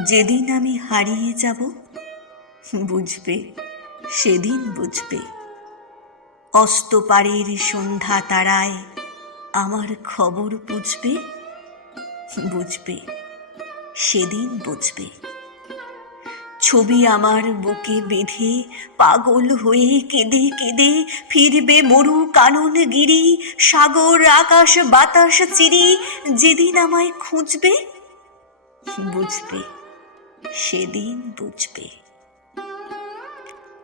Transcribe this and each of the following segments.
যেদিন আমি হারিয়ে যাব, বুঝবে, সেদিন বুঝবে। অস্তপাড়ের সন্ধ্যা তারায় আমার খবর বুঝবে বুঝবে, সেদিন বুঝবে। ছবি আমার বুকে বেঁধে পাগল হয়ে কেঁদে কেঁদে ফিরবে মরু কানন গিরি, সাগর আকাশ বাতাস চিরি, যেদিন আমায় খুঁজবে, বুঝবে। সেদিন বুঝবে।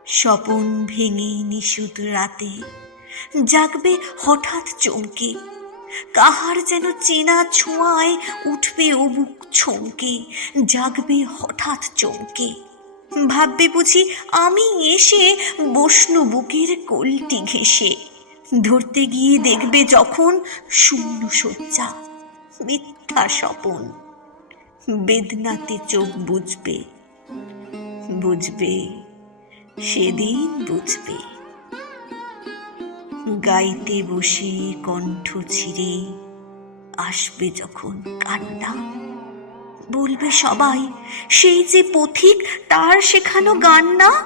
স্বপন ভেঙে নিশুত রাতে জাগবে হঠাৎ চমকে। কাহার যেন চেনা ছোঁয়ায় উঠবে অবুক ছমকে, জাগবে হঠাৎ চমকে। ভাববে বুঝি আমি এসে বসনু বুকের কোলটি ঘেসে ধরতে গিয়ে দেখবে যখন শূন্য শয্যা মিথ্যা স্বপন। বেদনাতে চোখ বুঝবে। বুঝবে, সেদিন বুঝবে। গাইতে বসে কণ্ঠ ছিঁড়ে আসবে যখন কান্না। বলবে সবাই সেই যে পথিক, তার শেখানো গান না?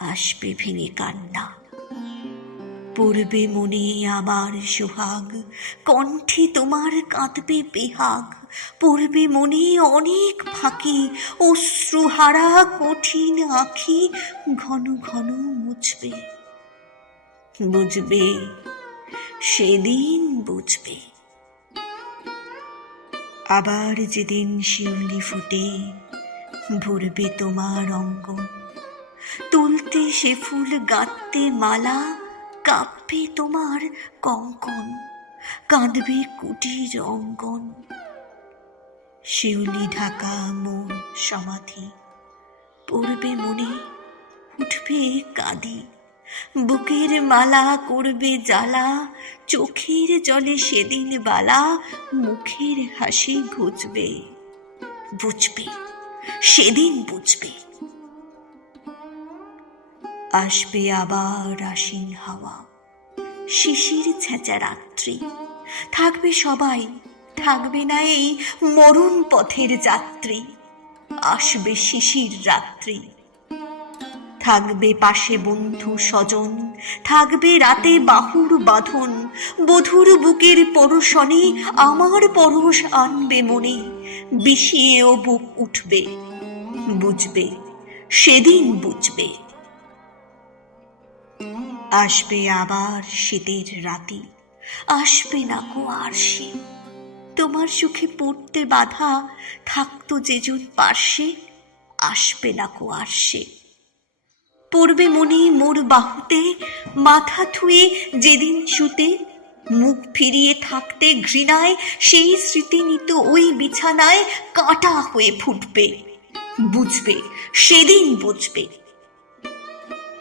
আসবে ভেঙে কান্না। পড়বে মনে আমার সোহাগ, কণ্ঠে তোমার কাঁদবে বেহাগ। পূর্বে মনে অনেক ফাঁকি, অশ্রুহারা কঠিন আঁখি ঘন ঘন মুছবে। বুঝবে, সেদিন বুঝবে। আবার যেদিন শিউলি ফুটে, ভরবে তোমার অঙ্গন। তুলতে সে ফুল গাঁথতে মালা কাঁপবে তোমার কঙ্কন, কাঁদবে কুটির অঙ্গন। শিউলি ঢাকা মন সমাধি, পড়বে মনে, উঠবে কাঁদি। বুকের মালা করবে জ্বালা, চোখের জলে সেদিন বালা, মুখের হাসি ঘুচবে। বুঝবে, সেদিন বুঝবে। আসবে আবার আশিন হাওয়া। শিশির ছেঁচা রাত্রি। থাকবে সবাই, থাকবে না এই মরণ পথের যাত্রী। আসবে শিশির রাত্রি। থাকবে পাশে বন্ধু স্বজন, থাকবে রাতে বাহুর বাঁধন। বধুর বুকের পরশনে আমার পরশ আনবে মনে, বিষিয়েও বুক উঠবে, বুঝবে, সেদিন বুঝবে। আসবে আবার শীতের রাতি। আসবে না গো আর সে। তোমার সুখে পড়তে বাধা থাকতো যেজন পার্শ্বে আসবে না গো আর সে। পড়বে মনে মোর বাহুতে, মাথা থুয়ে যেদিন শুতে, মুখ ফিরিয়ে থাকতে ঘৃণায়, সেই স্মৃতি নিত ওই বিছানায় কাঁটা হয়ে ফুটবে। বুঝবে, সেদিন বুঝবে।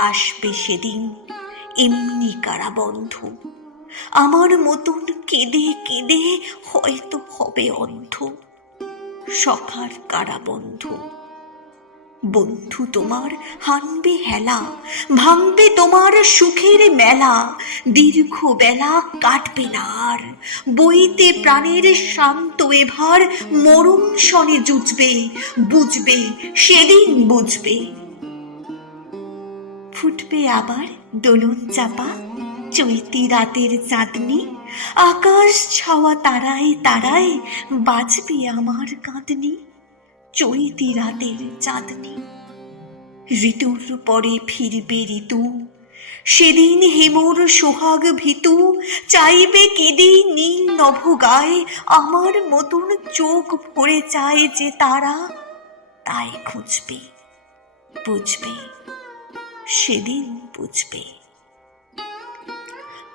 আসবে সেদিন এমনি কারা কারাবন্ধ। আমার মতন কেঁদে কেঁদে হয়তো হবে অন্ধ। সখার কারাবন্ধ। বন্ধু তোমার হানবে হেলা, ভাঙবে তোমার সুখের মেলা দীর্ঘ বেলা কাটবে না আর। বইতে প্রাণের শান্ত এভার মরণ শনে জুঝবে বুঝবে, সেদিন বুঝবে। ফুটবে আবার দোলন চাপা চৈতি রাতের চাঁদনি, আকাশ ছাওয়া তারায় তারায় বাজবে আমার কাঁদনি চৈতি রাতের চাঁদনি। ঋতুর পরে ফিরবে ঋতু, সেদিন হেমর সোহাগ ভীতু, চাইবে কেঁদে নীল নভ গায়ে আমার মতন চোখ ভরে চায় যে তারা, তাই খুঁজবে, বুঝবে। সেদিন বুঝবে।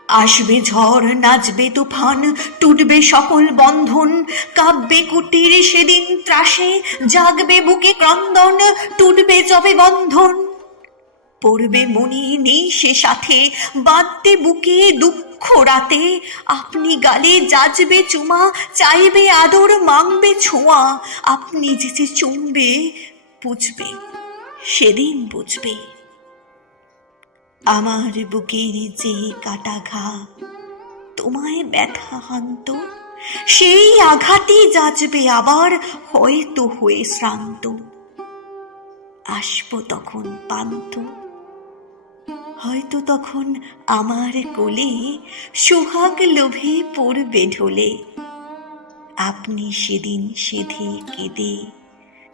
আসবে ঝড়, নাচবে তুফান, টুটবে সকল বন্ধন কাব্যে কুটির সেদিন ত্রাসে, জাগবে বুকে ক্রন্দন, টুটবে যবে বন্ধন। পড়বে মনি নেই সে সাথে, বাঁধতে বুকে দুঃখ রাতে, আপনি গালে যাজবে চুমা, চাইবে আদর, মাংবে ছোঁয়া, আপনি যে চুমবে, বুঝবে, সেদিন বুঝবে। আমার বুকের যে কাটা ঘা তোমায় ব্যথা হান্ত, সেই আঘাতই যাচবে আবার হয়তো হয়ে শ্রান্ত। আসব তখন পান্ত। হয়তো তখন আমার কোলে সোহাগ লোভে পড়বে ঢোলে। আপনি সেদিন সেধে কেঁদে,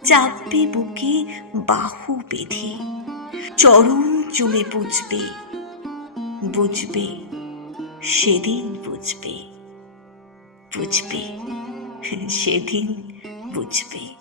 চাপবে বুকে বাহু বেঁধে। চরম চুমে বুঝবে। বুঝবে। সেদিন বুঝবে। বুঝবে। সেদিন বুঝবে।